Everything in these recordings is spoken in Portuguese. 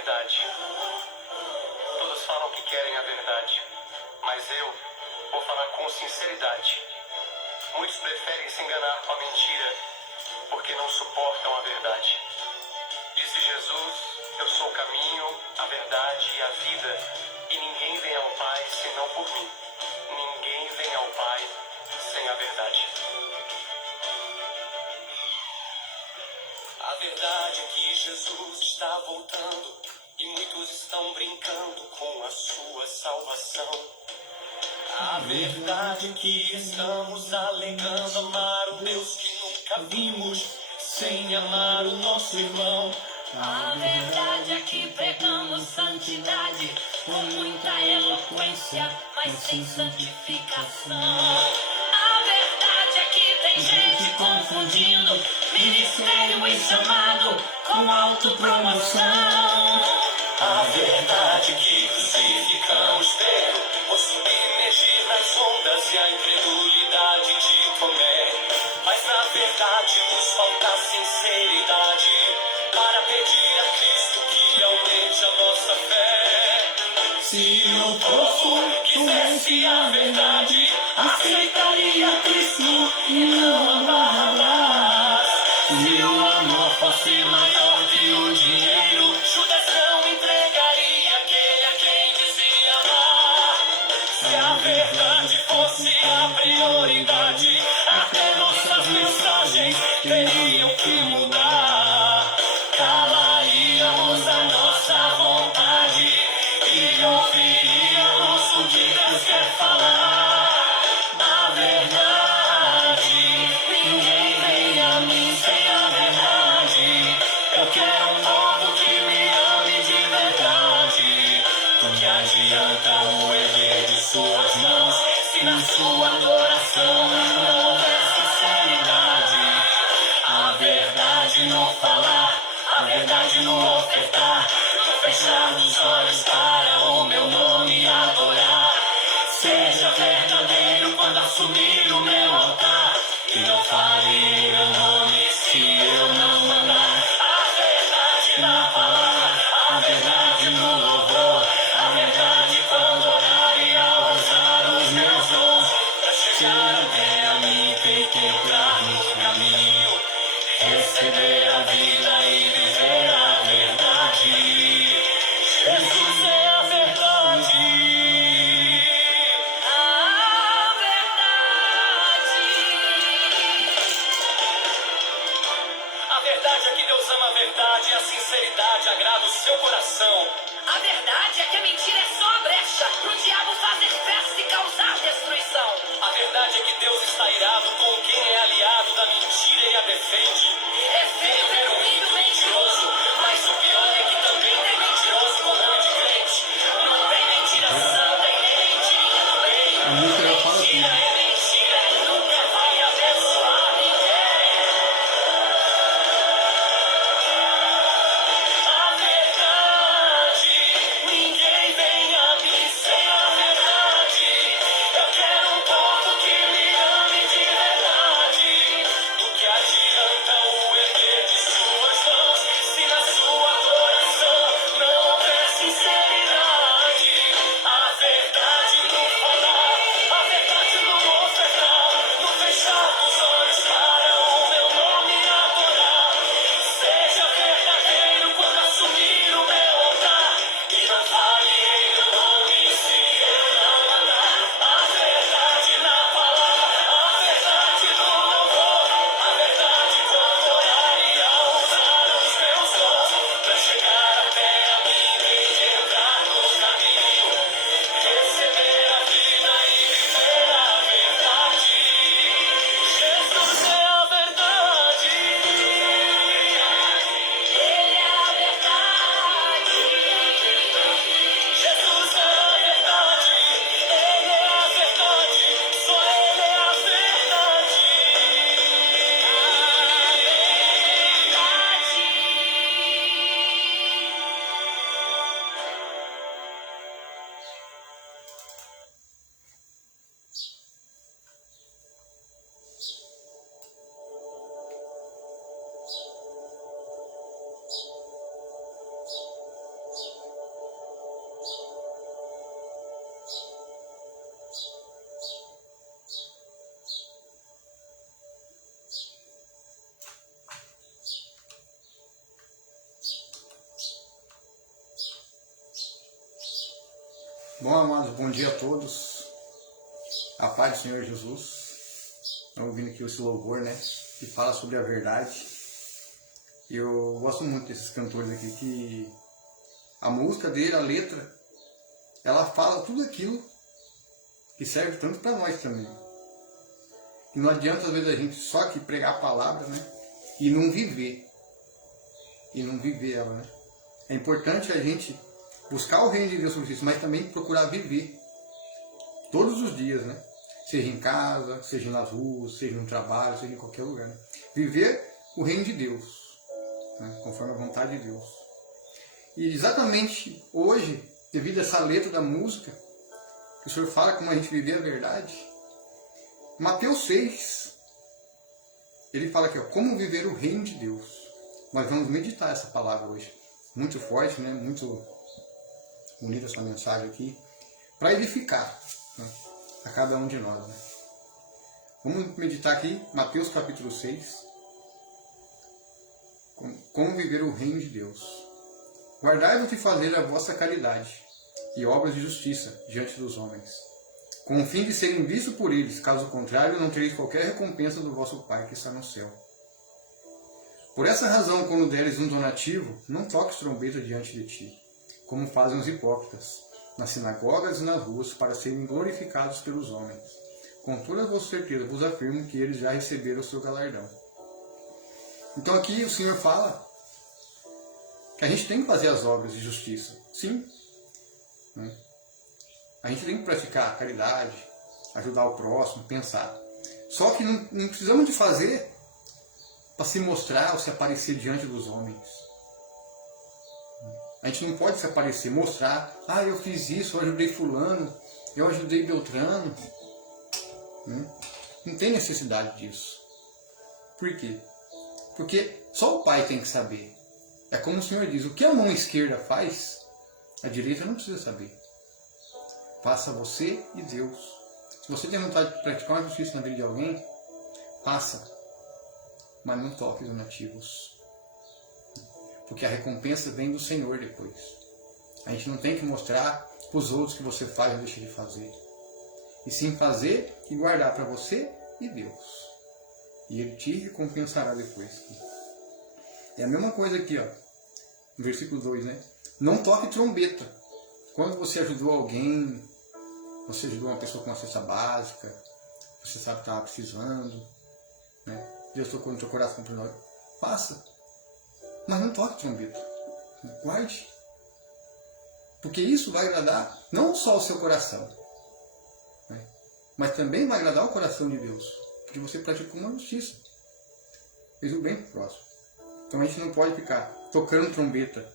verdade. Todos falam que querem a verdade, mas eu vou falar com sinceridade. Muitos preferem se enganar com a mentira, porque não suportam a verdade. Disse Jesus, eu sou o caminho, a verdade e a vida, e ninguém vem ao Pai senão por mim. Ninguém vem ao Pai sem a verdade. A verdade é que Jesus está voltando e muitos estão brincando com a sua salvação. A verdade é que estamos alegando amar o Deus que nunca vimos sem amar o nosso irmão. A verdade é que pregamos santidade com muita eloquência, mas sem santificação. A verdade é que tem gente confundindo ministério e chamado com autopromoção. A verdade é que crucificamos Pedro por submergir nas ondas e a incredulidade de Tomé. Mas na verdade nos falta sinceridade para pedir a Cristo que aumente a nossa fé. Se o povo quisesse a verdade, aceitaria Cristo e não a Barrabás. Se o amor fosse maior que o dinheiro, Judas não entregaria aquele a quem dizia amar. Se a verdade fosse a prioridade, até nossas mensagens teriam que mudar. Calaríamos a nossa vontade e ouviríamos o que Deus quer falar. A verdade, ninguém vem a mim sem a verdade. Eu quero um povo que me ame de verdade. O que adianta o erguer de suas mãos se na sua adoração não houver sinceridade? A verdade no falar, a verdade no ofertar, no fechar os olhos para o meu nome adorar. Seja verdadeiro quando assumir o meu altar, e não fale meu nome se eu não mandar. A verdade na palavra, a verdade no louvor, a verdade quando orar e ao usar os meus dons. Pra chegar até a mim tem que entrar no caminho, receber a vida e viver a verdade. Jesus é a verdade. A verdade. A verdade é que Deus ama a verdade e a sinceridade agrada o seu coração. A verdade é que a mentira é só a brecha pro diabo fazer festa e causar destruição. A verdade é que Deus está irado com quem é aliado da mentira e a defende. É feio ver um ímpio mentiroso, mas o pior é que também tem mentiroso com nome de crente. Não tem mentira santa e nem mentirinha no meio. Mentira é mentira e nunca vai abençoar ninguém. A verdade, ninguém vem a mim sem a verdade. Eu quero um povo que me ame de verdade. Do que adianta o Bom, amados, bom dia a todos. A paz do Senhor Jesus. Estamos ouvindo aqui esse louvor, né? Que fala sobre a verdade. Eu gosto muito desses cantores aqui, que a música dele, a letra, ela fala tudo aquilo que serve tanto para nós também. E não adianta às vezes a gente só que pregar a palavra, né? E não viver. E não viver ela, né? É importante a gente buscar o reino de Deus sobre isso, mas também procurar viver todos os dias, né? Seja em casa, seja nas ruas, seja no trabalho, seja em qualquer lugar, né? Viver o reino de Deus, né? Conforme a vontade de Deus. E exatamente hoje, devido a essa letra da música, que o Senhor fala como a gente viver a verdade, Mateus 6, ele fala aqui, ó, como viver o reino de Deus. Nós vamos meditar essa palavra hoje. Muito forte, né? Muito bonita essa mensagem aqui, para edificar, né, a cada um de nós, né? Vamos meditar aqui, Mateus capítulo 6, como viver o reino de Deus. Guardai-vos de fazer a vossa caridade e obras de justiça diante dos homens, com o fim de serem vistos por eles, caso contrário não tereis qualquer recompensa do vosso Pai que está no céu. Por essa razão, quando deres um donativo, não toques trombeta diante de ti, como fazem os hipócritas, nas sinagogas e nas ruas, para serem glorificados pelos homens. Com toda a vossa certeza vos afirmo que eles já receberam o seu galardão. Então aqui o Senhor fala que a gente tem que fazer as obras de justiça. Sim. Né? A gente tem que praticar a caridade, ajudar o próximo, pensar. Só que não precisamos de fazer para se mostrar ou se aparecer diante dos homens. A gente não pode se aparecer, mostrar, ah, eu fiz isso, eu ajudei fulano, eu ajudei Beltrano. Não tem necessidade disso. Por quê? Porque só o Pai tem que saber. É como o Senhor diz, o que a mão esquerda faz, a direita não precisa saber. Faça você e Deus. Se você tem vontade de praticar uma justiça na vida de alguém, faça. Mas não toque os nativos. Porque a recompensa vem do Senhor depois. A gente não tem que mostrar para os outros que você faz ou deixa de fazer. E sim fazer e guardar para você e Deus. E Ele te recompensará depois. É a mesma coisa aqui, ó, no versículo 2, né? Não toque trombeta. Quando você ajudou alguém, você ajudou uma pessoa com uma cesta básica, você sabe que estava precisando, né? Deus tocou no teu coração por nós. Faça. Mas não toque trombeta. Guarde. Porque isso vai agradar não só o seu coração, né? Mas também vai agradar o coração de Deus. Porque você praticou uma justiça. Fez o bem para o próximo. Então a gente não pode ficar tocando trombeta.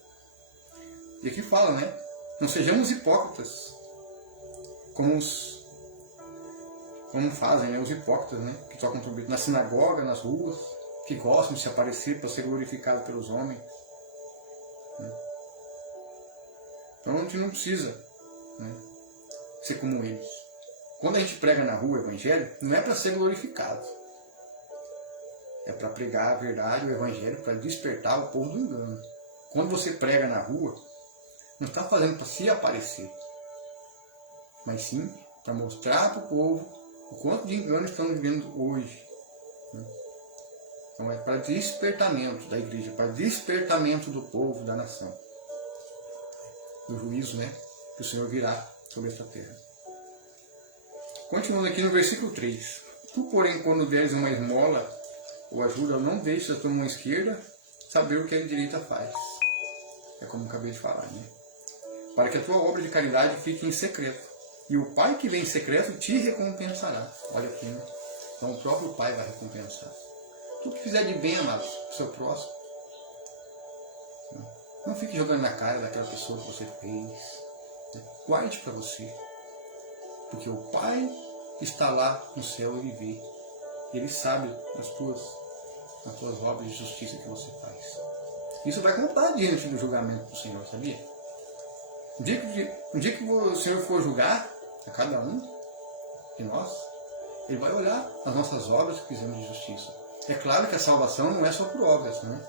E aqui fala, né? Não sejamos hipócritas. Como fazem, né, os hipócritas, né? Que tocam trombeta na sinagoga, nas ruas, que gostam de se aparecer para ser glorificado pelos homens. Então a gente não precisa, né, ser como eles. Quando a gente prega na rua o Evangelho, não é para ser glorificado. É para pregar a verdade, o Evangelho, para despertar o povo do engano. Quando você prega na rua, não está fazendo para se aparecer, mas sim para mostrar para o povo o quanto de engano estamos vivendo hoje. Então é para despertamento da igreja, para despertamento do povo, da nação. Do juízo, né, que o Senhor virá sobre esta terra. Continuando aqui no versículo 3. Tu, porém, quando deres uma esmola ou ajuda, não deixes a tua mão esquerda saber o que a direita faz. É como eu acabei de falar, né? Para que a tua obra de caridade fique em secreto. E o Pai que vem em secreto te recompensará. Olha aqui, né? Então o próprio Pai vai recompensar. Tudo que fizer de bem, amados, para o seu próximo. Não fique jogando na cara daquela pessoa que você fez. Guarde para você. Porque o Pai está lá no céu e vê. Ele sabe das tuas obras de justiça que você faz. Isso vai contar diante do julgamento do Senhor, sabia? Um dia que o Senhor for julgar a cada um de nós, Ele vai olhar as nossas obras que fizemos de justiça. É claro que a salvação não é só por obras, né?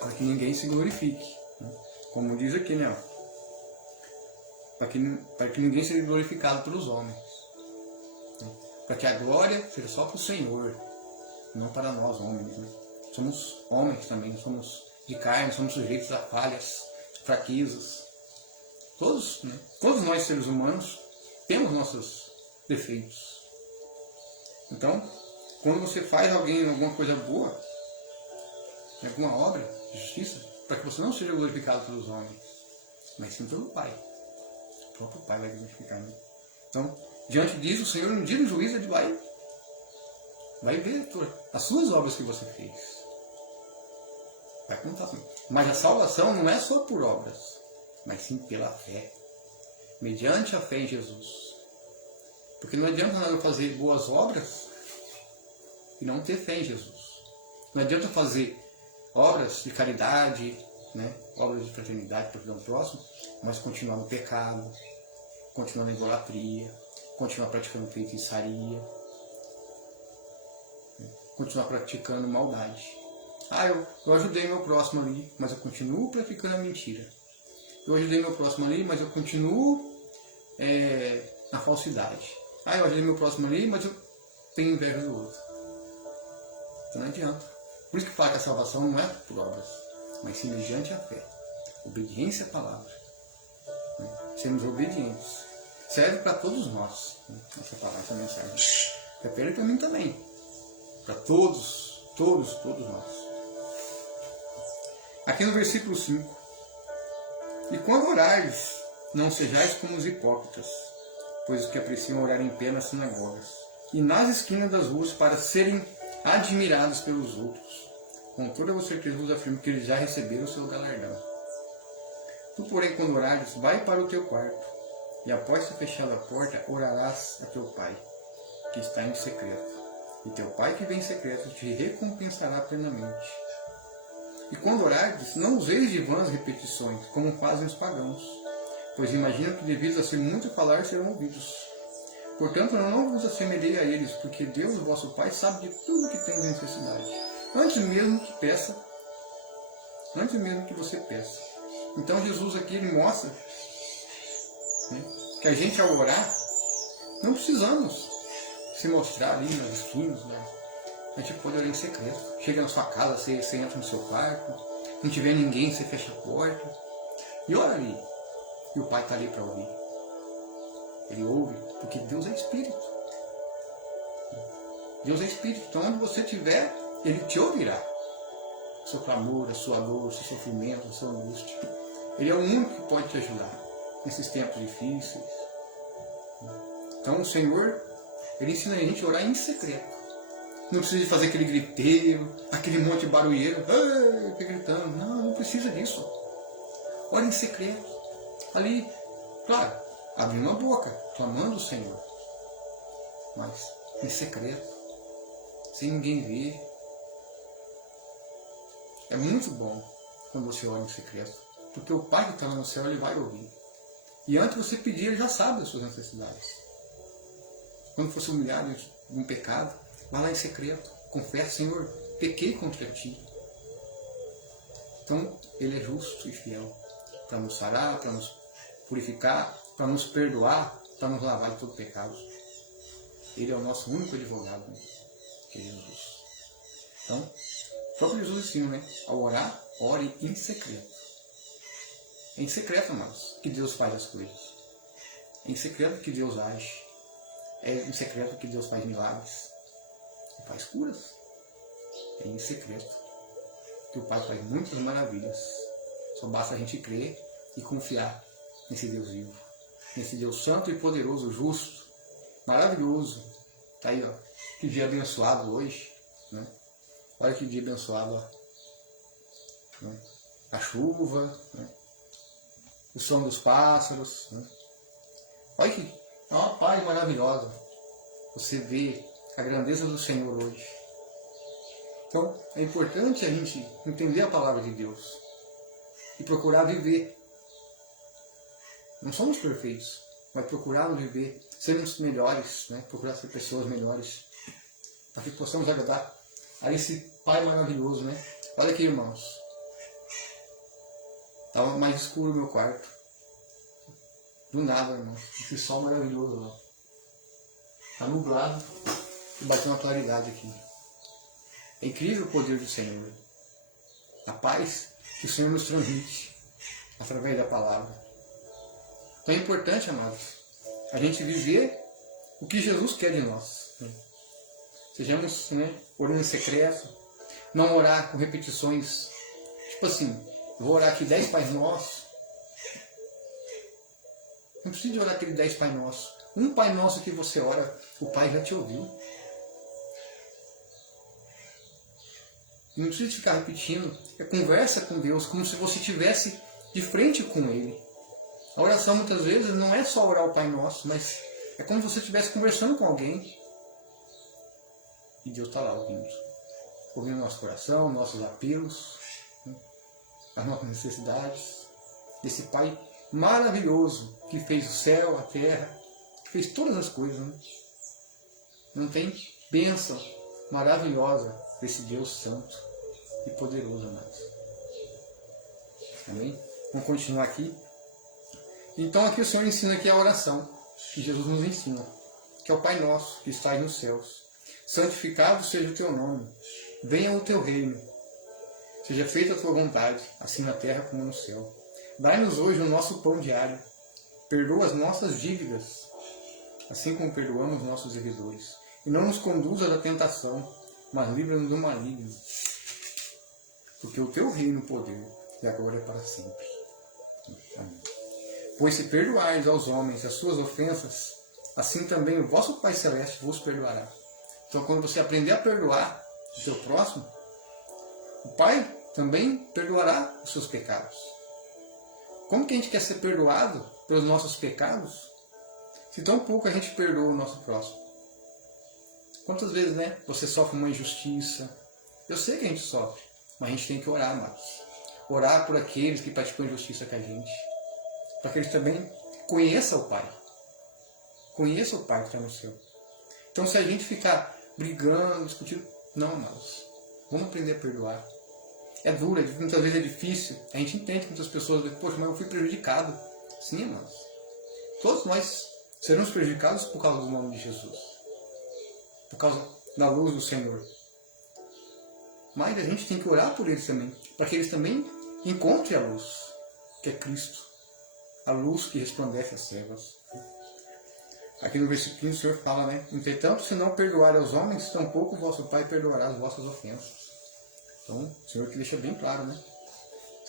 Para que ninguém se glorifique. Né? Como diz aqui, né? para que ninguém seja glorificado pelos homens. Né? Para que a glória seja só para o Senhor, não para nós homens. Né? Somos homens também, somos de carne, somos sujeitos a falhas, fraquezas. Todos nós seres humanos temos nossos defeitos. Então, quando você faz alguma coisa boa, alguma obra de justiça, para que você não seja glorificado pelos homens, mas sim pelo Pai. O próprio Pai vai glorificar. Né? Então, diante disso, o Senhor, no dia do juízo, Ele vai ver as suas obras que você fez. Vai contar assim. Mas a salvação não é só por obras, mas sim pela fé. Mediante a fé em Jesus. Porque não adianta nada fazer boas obras e não ter fé em Jesus. Não adianta fazer obras de caridade, né? Obras de fraternidade para ajudar o próximo, mas continuar no pecado, continuar na idolatria, continuar praticando feitiçaria, continuar praticando maldade. Eu ajudei meu próximo ali, mas eu continuo praticando a mentira. Eu ajudei meu próximo ali, mas eu continuo na falsidade. Eu ajudei meu próximo ali, mas eu tenho inveja do outro. Então não adianta. Por isso que fala que a salvação não é por obras, mas sim mediante a fé. Obediência à palavra. Sermos obedientes. Serve para todos nós. Essa palavra, essa mensagem. Prepare para mim também. Para todos nós. Aqui no versículo 5. E quando orares, não sejais como os hipócritas, pois os que apreciam orar em pé nas sinagogas, e nas esquinas das ruas para serem admirados pelos outros. Com toda a certeza vos afirmo que eles já receberam o seu galardão. Tu, porém, quando orares, vai para o teu quarto, e após ter fechado a porta, orarás a teu Pai, que está em secreto. E teu Pai que vem em secreto te recompensará plenamente. E quando orares, não useis de vãs repetições, como fazem os pagãos, pois imaginam que devido a ser muito falar serão ouvidos. Portanto, não vos assemelhei a eles, porque Deus, o vosso Pai, sabe de tudo que tem necessidade, antes mesmo que você peça. Então Jesus aqui ele mostra, né, que a gente ao orar, não precisamos se mostrar ali nas esquinas, né? A gente pode orar em secreto. Chega na sua casa, você entra no seu quarto, não tiver ninguém, você fecha a porta e ora ali. E o Pai está ali para ouvir. Ele ouve, porque Deus é Espírito. Deus é Espírito, então onde você estiver, Ele te ouvirá. O seu clamor, a sua dor, o seu sofrimento, a sua angústia. Ele é o único que pode te ajudar nesses tempos difíceis. Então o Senhor, Ele ensina a gente a orar em secreto. Não precisa de fazer aquele griteiro, aquele monte de barulheiro, gritando. Não precisa disso. Ora em secreto. Ali, claro, abrindo a boca, clamando o Senhor. Mas em secreto, sem ninguém ver. É muito bom quando você ora em secreto, porque o Pai que está lá no céu, Ele vai ouvir. E antes de você pedir, Ele já sabe das suas necessidades. Quando você humilhado em um pecado, vá lá em secreto, confessa, Senhor, pequei contra Ti. Então, Ele é justo e fiel para nos sarar, para nos purificar, para nos perdoar, para nos lavar de todo pecado. Ele é o nosso único advogado, né? Que é Jesus. Então, o próprio Jesus ensina, né? Ao orar, ore em secreto. É em secreto, amados, que Deus faz as coisas. É em secreto que Deus age. É em secreto que Deus faz milagres. E faz curas. É em secreto que o Pai faz muitas maravilhas. Só basta a gente crer e confiar nesse Deus vivo. Nesse Deus santo e poderoso, justo, maravilhoso. Tá aí, ó. Que dia abençoado hoje, né? Olha que dia abençoado, ó. Né? A chuva, né? O som dos pássaros, né? Olha que uma paz maravilhosa. Você vê a grandeza do Senhor hoje. Então, é importante a gente entender a palavra de Deus e procurar viver. Não somos perfeitos, mas procurar viver, sermos melhores, né? Procurar ser pessoas melhores, para que possamos agradar a esse Pai maravilhoso, né? Olha aqui, irmãos. Estava mais escuro o meu quarto. Do nada, irmão. Esse sol maravilhoso lá. Tá nublado e bateu uma claridade aqui. É incrível o poder do Senhor. A paz que o Senhor nos transmite através da palavra. Então é importante, amados, a gente viver o que Jesus quer de nós. Sejamos, orando em secreto. Não orar com repetições. Tipo assim, eu vou orar aqui 10 Pai Nosso. Não precisa de orar aquele 10 Pai Nosso. Um Pai Nosso que você ora, o Pai já te ouviu. Não precisa ficar repetindo. É conversa com Deus, como se você estivesse de frente com Ele. A oração muitas vezes não é só orar o Pai Nosso, mas é como se você estivesse conversando com alguém. E Deus está lá ouvindo. Ouvindo nosso coração, nossos apelos, as nossas necessidades. Desse Pai maravilhoso que fez o céu, a terra, que fez todas as coisas. Não tem bênção maravilhosa desse Deus santo e poderoso, amados. Amém? Vamos continuar aqui. Então aqui o Senhor ensina aqui a oração que Jesus nos ensina, que é o Pai Nosso que estás nos céus. Santificado seja o teu nome. Venha o teu reino. Seja feita a tua vontade, assim na terra como no céu. Dai-nos hoje o nosso pão diário. Perdoa as nossas dívidas, assim como perdoamos nossos devedores. E não nos conduza à tentação, mas livra-nos do maligno. Porque o teu reino, o poder e a glória é para sempre. Amém. Pois se perdoares aos homens as suas ofensas, assim também o vosso Pai Celeste vos perdoará. Então quando você aprender a perdoar o teu próximo, o Pai também perdoará os seus pecados. Como que a gente quer ser perdoado pelos nossos pecados, se tão pouco a gente perdoa o nosso próximo? Quantas vezes, você sofre uma injustiça? Eu sei que a gente sofre, mas a gente tem que orar, amados. Orar por aqueles que praticam injustiça com a gente, para que eles também conheçam o Pai. Conheçam o Pai que está no céu. Então se a gente ficar brigando, discutindo, não, amados. Vamos aprender a perdoar. É duro, muitas vezes é difícil. A gente entende que muitas pessoas dizem, poxa, mas eu fui prejudicado. Sim, irmãos. Todos nós seremos prejudicados por causa do nome de Jesus. Por causa da luz do Senhor. Mas a gente tem que orar por eles também. Para que eles também encontrem a luz, que é Cristo. A luz que resplandece as trevas. Aqui no versículo 15 o Senhor fala, entretanto, se não perdoar aos homens, tampouco o vosso Pai perdoará as vossas ofensas. Então, o Senhor que deixa bem claro,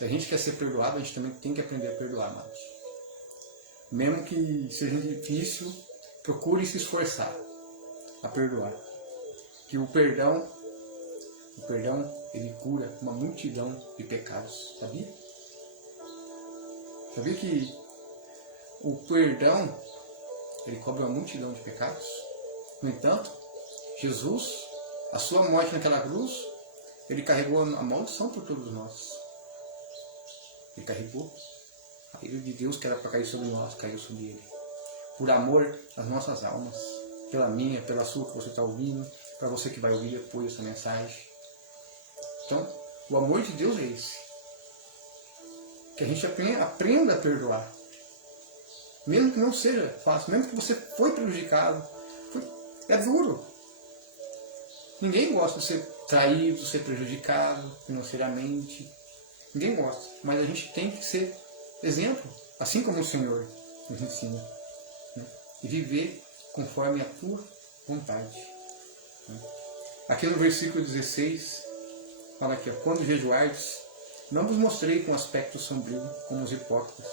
Se a gente quer ser perdoado, a gente também tem que aprender a perdoar, amados. Mesmo que seja difícil, procure se esforçar a perdoar. Que o perdão, ele cura uma multidão de pecados, sabia? Sabia que o perdão, ele cobre uma multidão de pecados? No entanto, Jesus, a sua morte naquela cruz, ele carregou a maldição por todos nós. Ele carregou a ira de Deus que era para cair sobre nós, caiu sobre ele. Por amor às nossas almas. Pela minha, pela sua que você está ouvindo, para você que vai ouvir depois essa mensagem. Então, o amor de Deus é esse. Que a gente aprenda a perdoar. Mesmo que não seja fácil, mesmo que você foi prejudicado. É duro. Ninguém gosta de ser traído, ser prejudicado financeiramente. Ninguém gosta. Mas a gente tem que ser exemplo, assim como o Senhor nos ensina. E viver conforme a tua vontade. Aqui no versículo 16, fala aqui, quando jejuardes, não vos mostrei com aspecto sombrio como os hipócritas,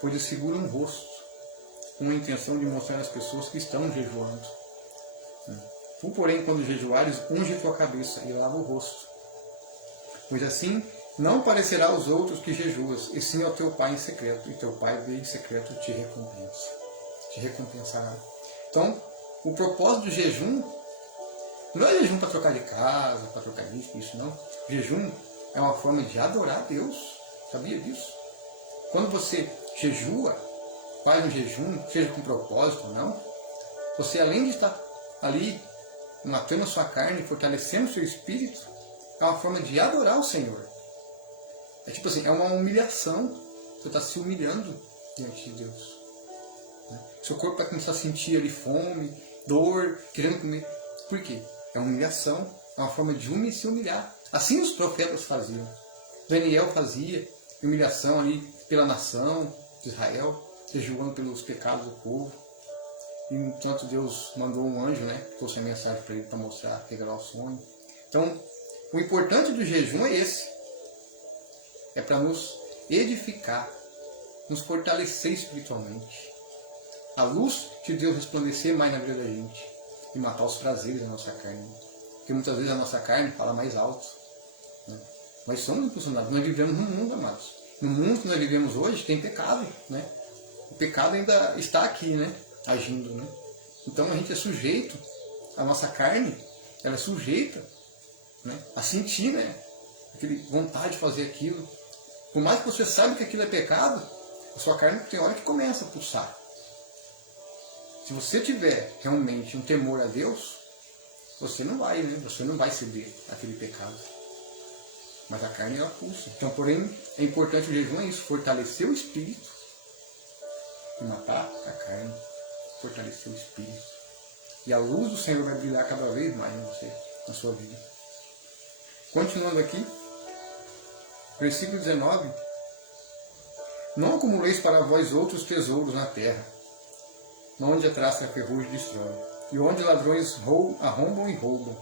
pois desfiguram o rosto, com a intenção de mostrar às pessoas que estão jejuando. Tu, porém, quando jejuares, unge tua cabeça e lava o rosto, pois assim não parecerá aos outros que jejuas, e sim ao teu Pai em secreto, e teu Pai vê em secreto te recompensará. Então, o propósito do jejum não é jejum para trocar de casa, para trocar disso, não. O jejum é uma forma de adorar a Deus. Sabia disso? Quando você jejua, faz um jejum, seja com propósito ou não, você além de estar ali matando a sua carne, fortalecendo o seu espírito, é uma forma de adorar o Senhor. É tipo assim, é uma humilhação. Você está se humilhando diante de Deus. né? Seu corpo vai começar a sentir ali fome, dor, querendo comer. Por quê? É humilhação, é uma forma de se humilhar. Assim os profetas faziam. Daniel fazia humilhação ali pela nação de Israel, jejuando pelos pecados do povo. E, entanto, Deus mandou um anjo, né, que trouxe a mensagem para ele para mostrar, revelar o sonho. Então, o importante do jejum é esse. É para nos edificar, nos fortalecer espiritualmente. A luz de Deus resplandecer mais na vida da gente e matar os prazeres da nossa carne. Porque muitas vezes a nossa carne fala mais alto. Né? Nós somos impulsionados, nós vivemos num mundo, amados. No mundo que nós vivemos hoje tem pecado. Né? O pecado ainda está aqui, né? Agindo. Né? Então a gente é sujeito, a nossa carne, ela é sujeita, né, a sentir, né, aquele vontade de fazer aquilo. Por mais que você saiba que aquilo é pecado, a sua carne tem hora que começa a pulsar. Se você tiver realmente um temor a Deus, você não vai, né, você não vai ceder àquele pecado. Mas a carne ela pulsa. Então, porém, é importante o jejum é isso, fortalecer o espírito e matar a carne, fortalecer o espírito. E a luz do Senhor vai brilhar cada vez mais em você, na sua vida. Continuando aqui, versículo 19. Não acumuleis para vós outros tesouros na terra, onde a traça e a ferrugem destrói, e onde ladrões arrombam e roubam.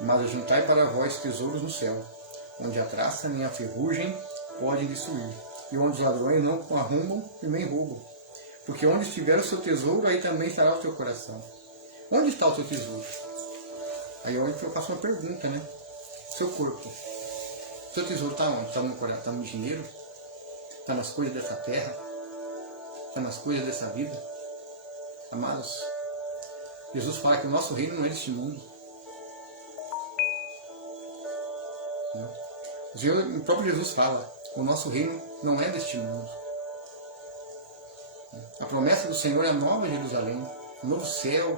Mas ajuntai para vós tesouros no céu, onde a traça nem a ferrugem podem destruir, e onde os ladrões não arrombam e nem roubam. Porque onde estiver o seu tesouro, aí também estará o teu coração. Onde está o teu tesouro? Aí é onde eu faço uma pergunta, né? Seu corpo. Seu tesouro está onde? Está no coração? Está no dinheiro? Está nas coisas dessa terra? Está nas coisas dessa vida? Amados, Jesus fala que o nosso reino não é deste mundo. O próprio Jesus fala, o nosso reino não é deste mundo. A promessa do Senhor é a nova Jerusalém, o novo céu,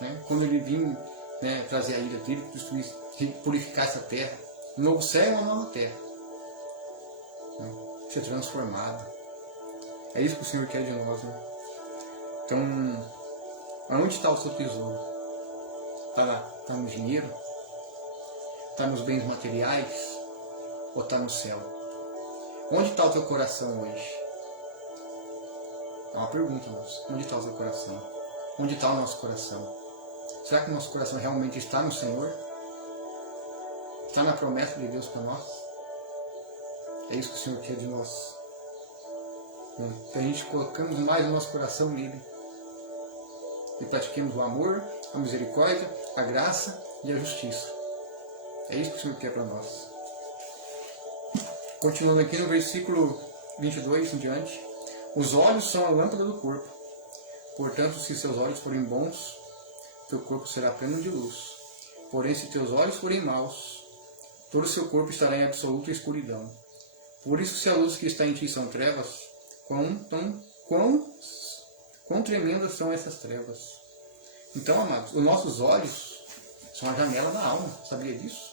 né? Quando Ele vir, né, trazer a ira dele, purificar essa terra. O novo céu é uma nova terra, né? Ser transformada. É isso que o Senhor quer de nós. Né? Então, aonde está o seu tesouro? Está lá? Está no dinheiro? Está nos bens materiais? Ou está no céu? Onde está o teu coração hoje? É uma pergunta, nossa. Onde está o seu coração? Onde está o nosso coração? Será que o nosso coração realmente está no Senhor? Está na promessa de Deus para nós? É isso que o Senhor quer de nós. Que a gente colocamos mais o nosso coração nele. E pratiquemos o amor, a misericórdia, a graça e a justiça. É isso que o Senhor quer para nós. Continuando aqui no versículo 22 em diante. Os olhos são a lâmpada do corpo. Portanto, se seus olhos forem bons, teu corpo será pleno de luz. Porém, se teus olhos forem maus, todo o seu corpo estará em absoluta escuridão. Por isso, se a luz que está em ti são trevas, quão tremendas são essas trevas. Então, amados, os nossos olhos são a janela da alma. Sabia disso?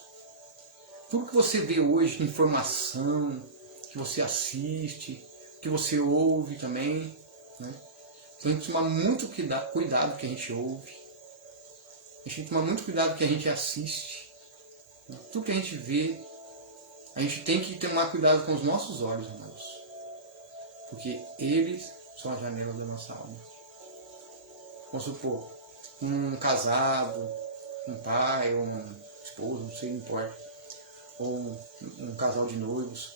Tudo que você vê hoje, informação, que você assiste, que você ouve também, né? Então a gente tomar muito cuidado que a gente ouve. A gente tomar muito cuidado que a gente assiste. Né? Tudo que a gente vê, a gente tem que tomar cuidado com os nossos olhos, amados. Porque eles são a janela da nossa alma. Vamos supor, um casado, um pai ou uma esposa, não sei, não importa. Ou um casal de noivos,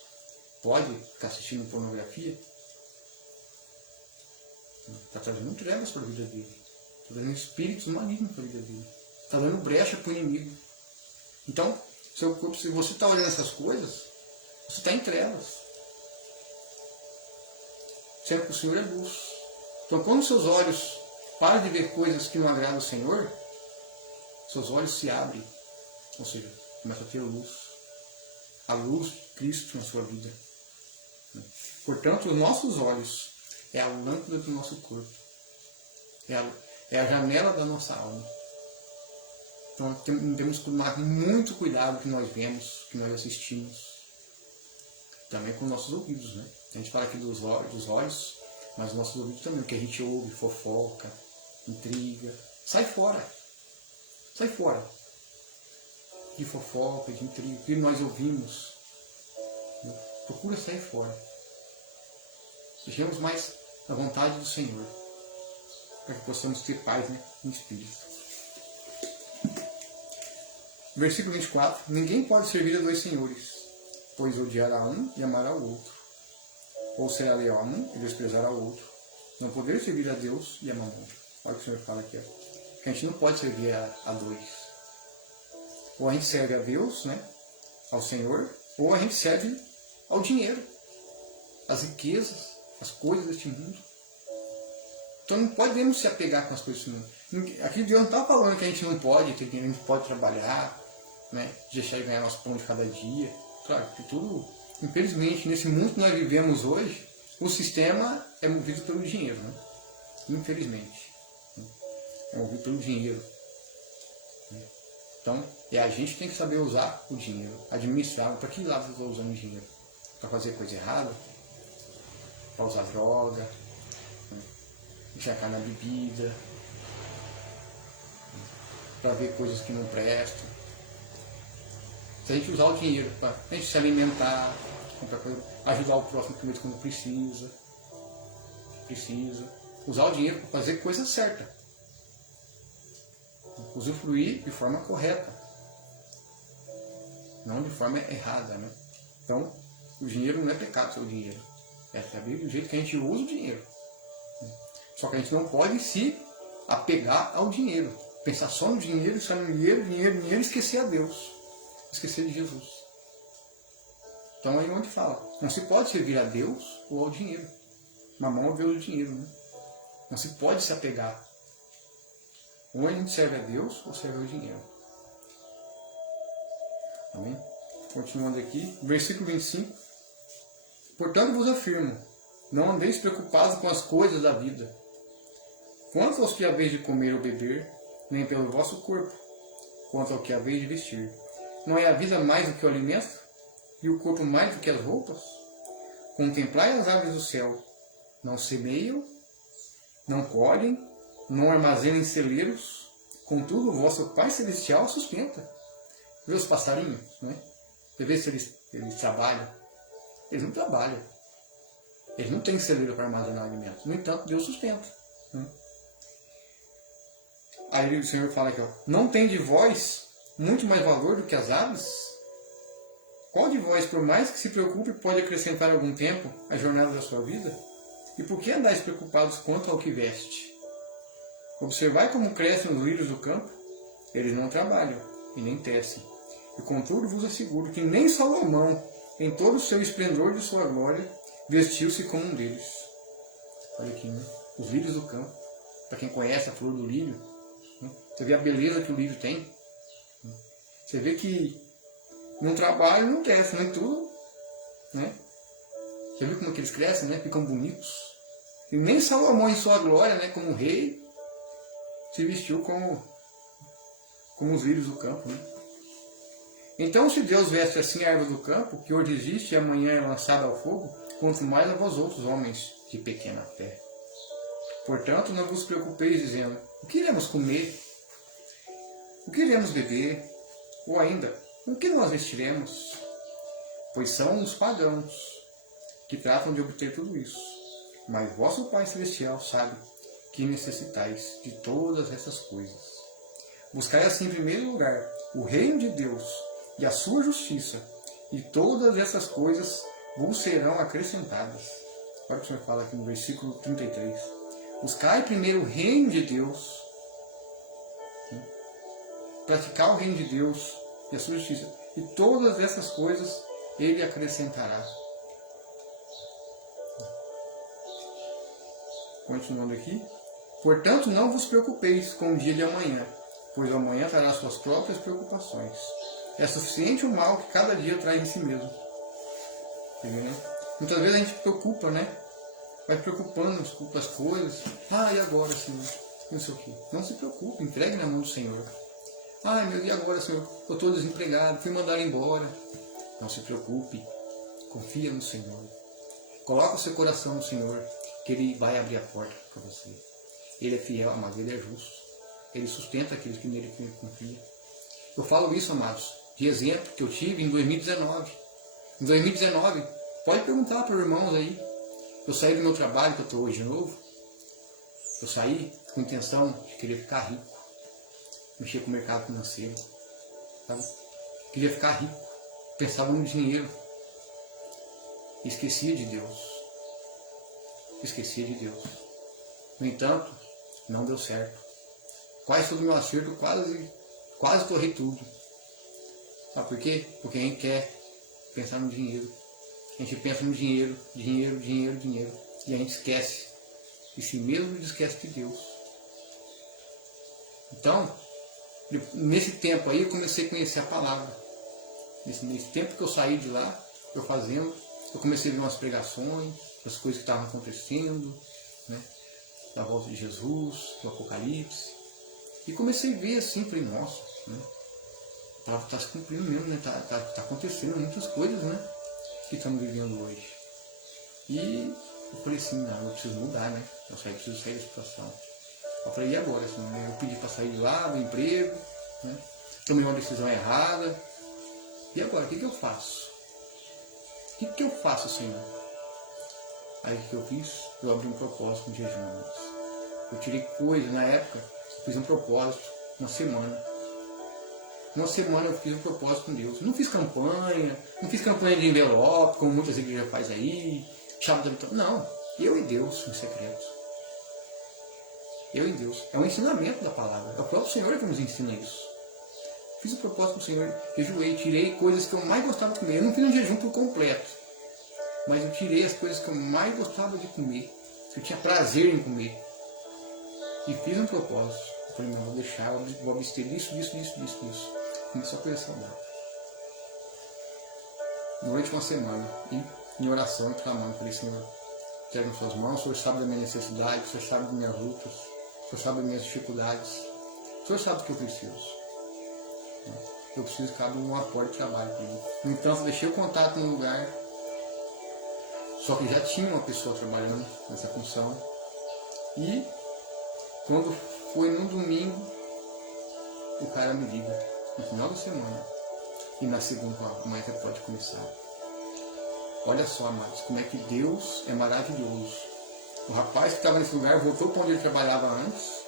pode ficar assistindo pornografia? Está trazendo trevas para a vida dele. Está trazendo espíritos malignos para a vida dele. Está dando brecha para o inimigo. Então, seu corpo, se você está olhando essas coisas, você está em trevas. Sendo que o Senhor é luz. Então, quando seus olhos param de ver coisas que não agradam ao Senhor, seus olhos se abrem. Ou seja, começa a ter luz. A luz de Cristo na sua vida. Portanto, os nossos olhos é a lâmpada do nosso corpo. É a janela da nossa alma. Então temos que tomar muito cuidado com o que nós vemos, que nós assistimos. Também com nossos ouvidos, né? A gente fala aqui dos olhos, mas os nossos ouvidos também, o que a gente ouve, fofoca, intriga, sai fora. Sai fora. De fofoca, de intriga, o que nós ouvimos. Procura sair fora. Sejamos mais à vontade do Senhor, para que possamos ter paz, né, no Espírito. Versículo 24. Ninguém pode servir a dois senhores, pois odiará um e amará o outro. Ou será leal a um e desprezará o outro. Não poder servir a Deus e a mamão. Olha o que o Senhor fala aqui. Ó. Que a gente não pode servir a dois. Ou a gente serve a Deus, né, ao Senhor, ou a gente serve ao dinheiro, às riquezas, às coisas deste mundo. Então não podemos se apegar com as coisas deste mundo. Aqui Deus não está falando que a gente não pode, que a gente pode trabalhar, né, deixar de ganhar nosso pão de cada dia. Claro, que tudo, infelizmente, nesse mundo que nós vivemos hoje, o sistema é movido pelo dinheiro, né? Infelizmente. É movido pelo dinheiro. Então, a gente tem que saber usar o dinheiro, administrar. Para que lado eu estou usando o dinheiro? Para fazer coisa errada? Para usar droga? Encharcar na bebida? Para ver coisas que não prestam? Se a gente usar o dinheiro para a gente se alimentar, comprar coisa, ajudar o próximo quando precisa. Usar o dinheiro para fazer coisa certa. Usufruir de forma correta, não de forma errada, né? Então, o dinheiro não é pecado, seu dinheiro. É saber do jeito que a gente usa o dinheiro. Só que a gente não pode se apegar ao dinheiro. Pensar só no dinheiro, só no dinheiro, e esquecer a Deus. Esquecer de Jesus. Então aí onde fala, não se pode servir a Deus ou ao dinheiro. Mamão é o Deus do dinheiro, né? Não se pode se apegar. Ou a gente serve a Deus ou serve ao dinheiro. Amém? Continuando aqui, versículo 25. Portanto vos afirmo, não andeis preocupados com as coisas da vida, quanto aos que haveis de comer ou beber, nem pelo vosso corpo, quanto ao que haveis de vestir. Não é a vida mais do que o alimento, e o corpo mais do que as roupas? Contemplai as aves do céu, não semeiam, não colhem, não armazenam em celeiros, contudo o vosso Pai Celestial sustenta. Vê os passarinhos, né? Você vê se eles trabalham. Eles não trabalham. Eles não têm celeiro para armazenar alimentos. No entanto, Deus sustenta. Né? Aí o Senhor fala aqui, ó, não tem de vós muito mais valor do que as aves? Qual de vós, por mais que se preocupe, pode acrescentar algum tempo à jornada da sua vida? E por que andais preocupados quanto ao que veste? Observai como crescem os lírios do campo. Eles não trabalham e nem tecem. E contudo vos asseguro que nem Salomão, em todo o seu esplendor de sua glória, vestiu-se como um deles. Olha aqui, né? Os lírios do campo. Para quem conhece a flor do lírio, né? Você vê a beleza que o lírio tem. Você vê que não trabalham, não crescem, nem tudo. Né? Você vê como é que eles crescem, né? Ficam bonitos. E nem Salomão, em sua glória, né? Como rei, se vestiu como os lírios do campo. Né? Então, se Deus veste assim a árvore do campo, que hoje existe e amanhã é lançada ao fogo, quanto mais a vós outros, homens de pequena fé. Portanto, não vos preocupeis dizendo, o que iremos comer? O que iremos beber? Ou ainda, o que nós vestiremos? Pois são os pagãos que tratam de obter tudo isso. Mas vosso Pai Celestial sabe que necessitais de todas essas coisas. Buscai assim em primeiro lugar o reino de Deus e a sua justiça, e todas essas coisas vos serão acrescentadas. Olha o que o Senhor fala aqui no versículo 33. Buscai primeiro o reino de Deus, praticar o reino de Deus e a sua justiça, e todas essas coisas Ele acrescentará. Continuando aqui. Portanto, não vos preocupeis com o dia de amanhã, pois o amanhã trará suas próprias preocupações. É suficiente o mal que cada dia traz em si mesmo. Entendeu? Muitas vezes a gente preocupa, né? Vai preocupando com as coisas. Ah, e agora, Senhor? Não sei o quê. Não se preocupe, entregue na mão do Senhor. Ah, meu Deus, e agora, Senhor? Eu estou desempregado, fui mandado embora. Não se preocupe, confia no Senhor. Coloca o seu coração no Senhor, que Ele vai abrir a porta para você. Ele é fiel, amados, Ele é justo. Ele sustenta aqueles que nele confiam. Eu falo isso, amados, de exemplo que eu tive em 2019. Em 2019, pode perguntar para os irmãos aí. Eu saí do meu trabalho, que eu estou hoje de novo. Eu saí com a intenção de querer ficar rico. Mexer com o mercado financeiro. Sabe? Queria ficar rico. Pensava no dinheiro. Esquecia de Deus. Esquecia de Deus. No entanto, não deu certo. Quase todo o meu acerto, quase torrei tudo. Sabe por quê? Porque a gente quer pensar no dinheiro. A gente pensa no dinheiro, dinheiro, dinheiro, dinheiro. E a gente esquece. E se mesmo esquece de Deus. Então, nesse tempo aí eu comecei a conhecer a palavra. Nesse tempo que eu saí de lá, eu comecei a ver umas pregações, as coisas que estavam acontecendo, né? Da volta de Jesus, do Apocalipse. E comecei a ver assim, falei, nossa, né? Tá se cumprindo mesmo, né? Tá acontecendo muitas coisas, né? Que estamos vivendo hoje. E eu falei assim, não, eu preciso mudar, né? Eu preciso sair da situação. Eu falei, e agora? Assim, né? Eu pedi para sair de lá, do emprego, né? Tomei uma decisão errada. E agora, o que eu faço? O que eu faço, Senhor? Aí o que eu fiz? Eu abri um propósito de jejum. Eu tirei coisa, na época, eu fiz um propósito, uma semana. Uma semana eu fiz um propósito com Deus. Não fiz campanha de envelope, como muitas igrejas fazem aí, não, eu e Deus em secreto. Eu e Deus. É um ensinamento da palavra. É o próprio Senhor que nos ensina isso. Fiz o propósito com o Senhor, jejuei, tirei coisas que eu mais gostava de comer. Eu não fiz um jejum por completo, mas eu tirei as coisas que eu mais gostava de comer, que eu tinha prazer em comer. E fiz um propósito. Eu falei, não, vou deixar, vou abster disso. Começou a coisa saudável. Durante uma semana, e em oração, clamando, falei, Senhor, entrego nas suas mãos, o Senhor sabe da minha necessidade, o Senhor sabe das minhas lutas, o Senhor sabe das minhas dificuldades, o Senhor sabe do que eu preciso. Eu preciso que abra uma porta de trabalho para mim. No entanto, deixei o contato no lugar, só que já tinha uma pessoa trabalhando nessa função. E quando foi no domingo, o cara me liga, no final da semana, e na segunda, como é que pode começar? Olha só, amados, como é que Deus é maravilhoso. O rapaz que estava nesse lugar voltou para onde ele trabalhava antes,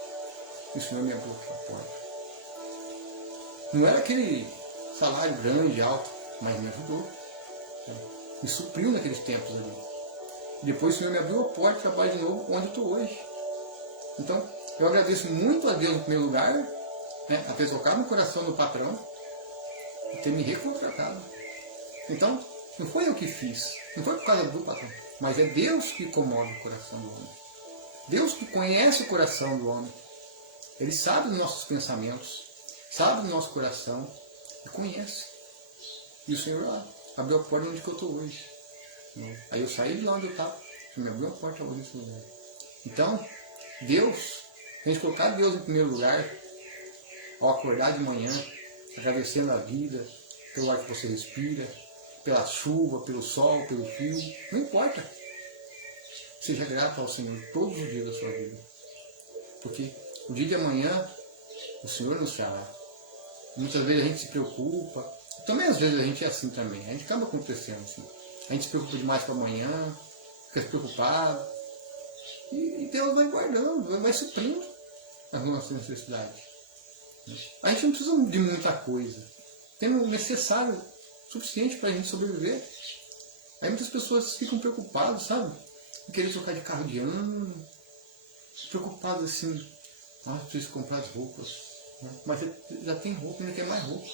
e o Senhor me abriu a porta. Não era aquele salário grande, alto, mas me ajudou. Me supriu naqueles tempos ali. Depois o Senhor me abriu a porta de trabalho de novo, onde eu estou hoje. Então, eu agradeço muito a Deus no primeiro lugar, né, a ter tocado no coração do patrão e ter me recontratado. Então, não foi eu que fiz, não foi por causa do patrão, mas é Deus que comove o coração do homem. Deus que conhece o coração do homem. Ele sabe dos nossos pensamentos, sabe do nosso coração e conhece. E o Senhor abriu a porta onde eu estou hoje. Aí eu saí de lá onde eu estava, me abriu a porta hoje nesse lugar. Então, Deus, a gente colocar Deus em primeiro lugar, ao acordar de manhã, agradecendo a vida, pelo ar que você respira, pela chuva, pelo sol, pelo frio, não importa. Seja grato ao Senhor todos os dias da sua vida. Porque o dia de amanhã, o Senhor nos trará. Muitas vezes a gente se preocupa, também às vezes a gente é assim também, a gente acaba acontecendo assim. A gente se preocupa demais para amanhã, fica preocupado, e Deus vai guardando, vai suprindo as nossas necessidades. A gente não precisa de muita coisa, tendo o necessário, suficiente para a gente sobreviver. Aí muitas pessoas ficam preocupadas, sabe? Em querer trocar de carro de ano, preocupadas assim, preciso comprar as roupas, né? Mas já tem roupa, ainda quer mais roupa.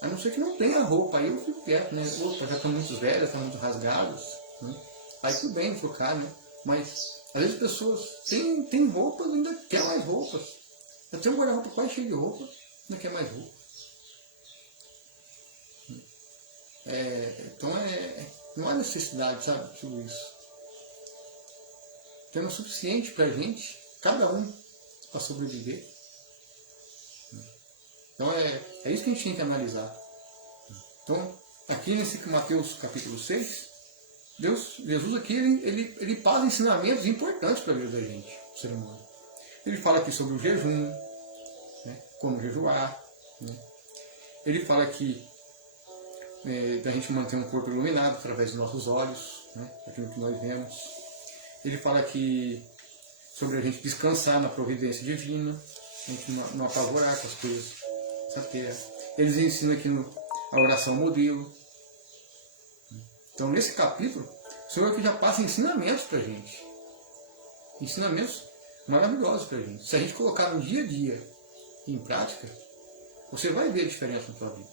A não ser que não tenha roupa, aí eu fico quieto, né? Opa, já estão muito velhas, estão muito rasgados, né? Aí tudo bem, focar, né? Mas às vezes as pessoas têm roupas e ainda quer mais roupas. Eu tenho um guarda-roupa quase cheio de roupa, ainda quer mais roupa. Então não há necessidade, sabe, de tudo isso. Temos o suficiente para a gente, cada um, para sobreviver. Então é isso que a gente tem que analisar. Então, aqui nesse Mateus capítulo 6, Jesus aqui, ele passa ensinamentos importantes para a vida da gente, do ser humano. Ele fala aqui sobre o jejum, né, como jejuar, né. Ele fala aqui da gente manter um corpo iluminado através dos nossos olhos, né, aquilo que nós vemos. Ele fala aqui sobre a gente descansar na providência divina, a gente não apavorar com as coisas dessa terra. Eles ensinam aqui a oração modelo. Então, nesse capítulo, o Senhor aqui já passa ensinamentos para a gente. Ensinamentos maravilhosos para a gente. Se a gente colocar no dia a dia em prática, você vai ver a diferença na sua vida.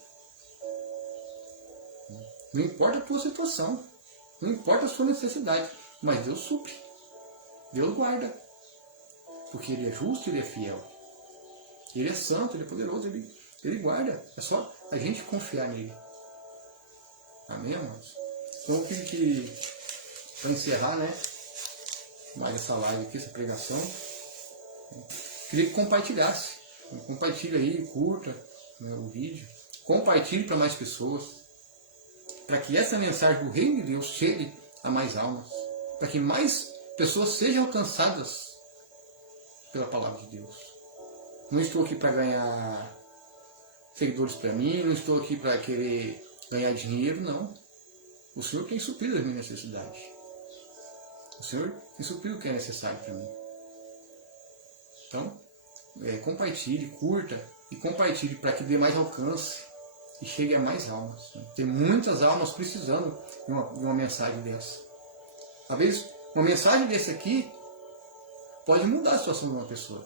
Não importa a tua situação, não importa a sua necessidade, mas Deus supre, Deus guarda, porque Ele é justo, Ele é fiel, Ele é santo, Ele é poderoso, Ele guarda. É só a gente confiar nele. Amém, irmãos? Então eu queria que, para encerrar, né, mais essa live aqui, essa pregação, queria que compartilhasse. Compartilhe aí, curta, né, o vídeo, compartilhe para mais pessoas, para que essa mensagem do Reino de Deus chegue a mais almas, para que mais pessoas sejam alcançadas pela palavra de Deus. Não estou aqui para ganhar seguidores para mim, não estou aqui para querer ganhar dinheiro, não. O Senhor tem suprido as minhas necessidades. O Senhor tem suprido o que é necessário para mim. Então, compartilhe, curta e compartilhe para que dê mais alcance e chegue a mais almas. Tem muitas almas precisando de uma mensagem dessa. Às vezes, uma mensagem dessa aqui pode mudar a situação de uma pessoa.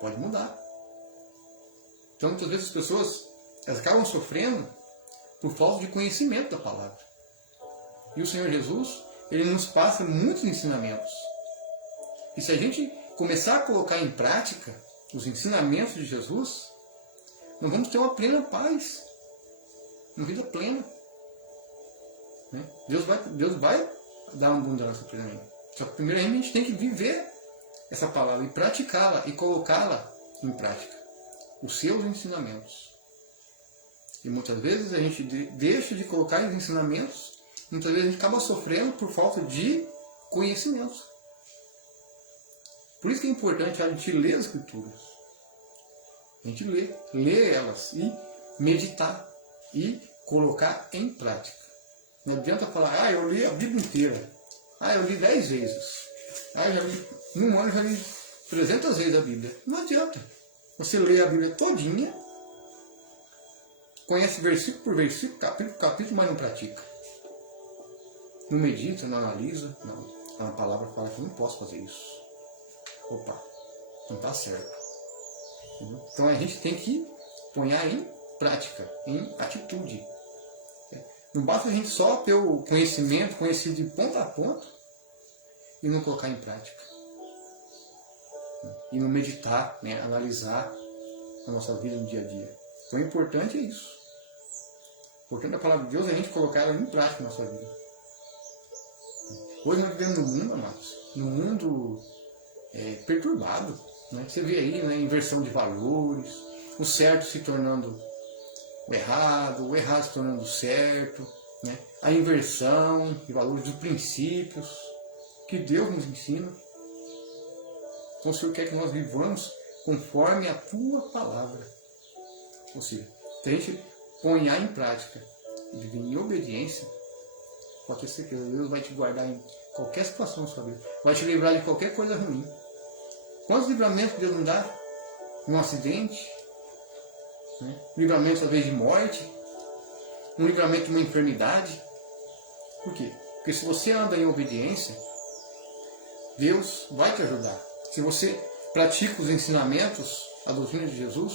Pode mudar. Então, muitas vezes as pessoas elas acabam sofrendo por falta de conhecimento da palavra. E o Senhor Jesus, Ele nos passa muitos ensinamentos. E se a gente começar a colocar em prática os ensinamentos de Jesus, nós vamos ter uma plena paz, uma vida plena. Né? Deus vai dar uma abundância para mim. Só que primeiro a gente tem que viver essa palavra e praticá-la e colocá-la em prática. Os seus ensinamentos. E muitas vezes a gente deixa de colocar os ensinamentos, muitas vezes a gente acaba sofrendo por falta de conhecimento. Por isso que é importante a gente ler as Escrituras. A gente ler elas e meditar e colocar em prática. Não adianta falar, eu li a Bíblia inteira. Eu li 10 vezes. Eu já li, num ano eu já li 300 vezes a Bíblia. Não adianta. Você lê a Bíblia todinha, conhece versículo por versículo, capítulo por capítulo, mas não pratica. Não medita, não analisa. Não. A palavra fala que eu não posso fazer isso. Opa, não está certo. Então a gente tem que pôr em prática, em atitude. Não basta a gente só ter o conhecimento, conhecido de ponta a ponta, e não colocar em prática. E não meditar, né, analisar a nossa vida no dia a dia. Então o importante é isso. O importante da palavra de Deus é a gente colocar ela em prática na nossa vida. Hoje nós vivemos no mundo, amados, num mundo perturbado. Né? Você vê aí, né, inversão de valores, o certo se tornando o errado se tornando o certo, né? A inversão de valores, dos princípios que Deus nos ensina. Então o Senhor quer que nós vivamos conforme a Tua palavra. Ou seja, se a gente põe em prática e viver em obediência, pode ter certeza, Deus vai te guardar em qualquer situação da sua vida, vai te livrar de qualquer coisa ruim. Quantos livramentos Deus não dá? Um acidente, né? Livramento às vezes de morte, um livramento de uma enfermidade. Por quê? Porque se você anda em obediência, Deus vai te ajudar. Se você pratica os ensinamentos, a doutrina de Jesus,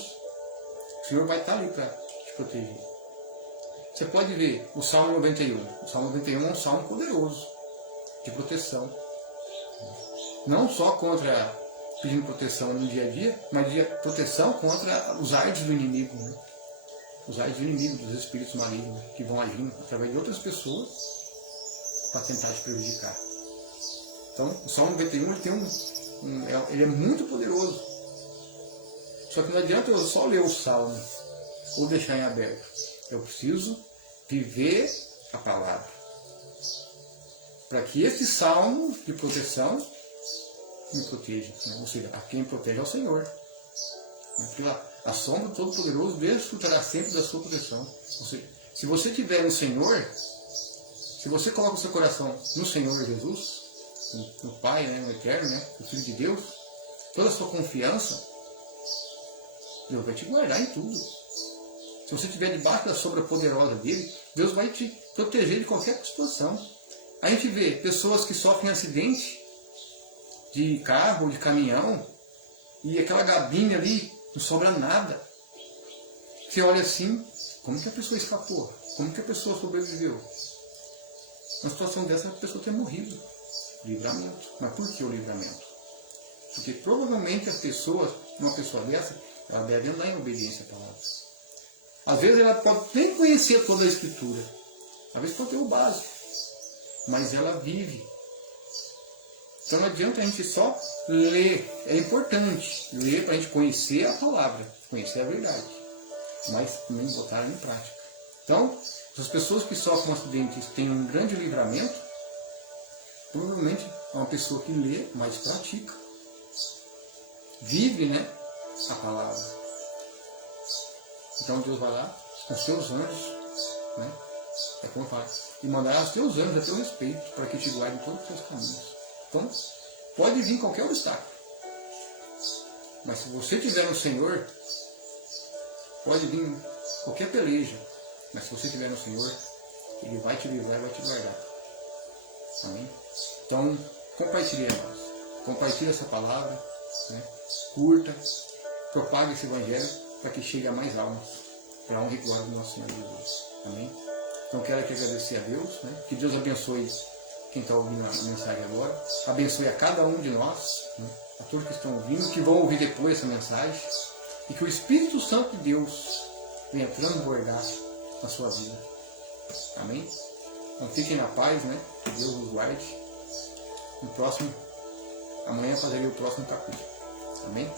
o Senhor vai estar ali para te proteger. Você pode ver o Salmo 91. O Salmo 91 é um salmo poderoso de proteção. Não só contra pedindo proteção no dia a dia, mas de proteção contra os aides do inimigo, né? Os aides do inimigo, dos espíritos malignos que vão agindo através de outras pessoas para tentar te prejudicar. Então, o Salmo 91 ele é muito poderoso. Só que não adianta eu só ler o Salmo ou deixar em aberto. Eu preciso viver a palavra. para que esse salmo de proteção me proteja. Né? Ou seja, a quem protege é o Senhor. Porque a sombra do Todo-Poderoso desfrutará sempre da sua proteção. Ou seja, se você tiver no Senhor, se você coloca o seu coração no Senhor Jesus, no Pai, né, no Eterno, né, no Filho de Deus, toda a sua confiança, Deus vai te guardar em tudo. Se você estiver debaixo da sombra poderosa dele, Deus vai te proteger de qualquer situação. A gente vê pessoas que sofrem acidente de carro ou de caminhão e aquela gabinha ali não sobra nada. Você olha assim, como que a pessoa escapou? Como que a pessoa sobreviveu? Uma situação dessa, a pessoa ter morrido. Livramento. Mas por que o livramento? Porque provavelmente as pessoas, uma pessoa dessa, ela deve andar em obediência à palavra. Às vezes ela pode nem conhecer toda a Escritura. Às vezes pode ter o básico. Mas ela vive. Então não adianta a gente só ler. É importante ler para a gente conhecer a palavra, conhecer a verdade. Mas também botar em prática. Então, se as pessoas que sofrem acidentes têm um grande livramento, provavelmente é uma pessoa que lê, mas pratica. Vive, né, a palavra. Então Deus vai lá com os seus anjos, né? É como fala, e mandará os teus anjos a teu respeito, para que te guardem todos os teus caminhos. Então, pode vir qualquer obstáculo. Mas se você estiver no Senhor, pode vir qualquer peleja. Mas se você estiver no Senhor, Ele vai te livrar e vai te guardar. Amém? Então, compartilhe a nós. Compartilhe essa palavra, né? Curta, propague esse Evangelho para que chegue a mais almas, para a honra e glória do nosso Senhor Jesus. Amém? Então, quero aqui agradecer a Deus, né? Que Deus abençoe quem está ouvindo a mensagem agora, abençoe a cada um de nós, né? A todos que estão ouvindo, que vão ouvir depois essa mensagem, e que o Espírito Santo de Deus venha transbordar na sua vida. Amém? Então fiquem na paz, né? Que Deus os guarde. Amanhã farei o próximo capítulo. Amém?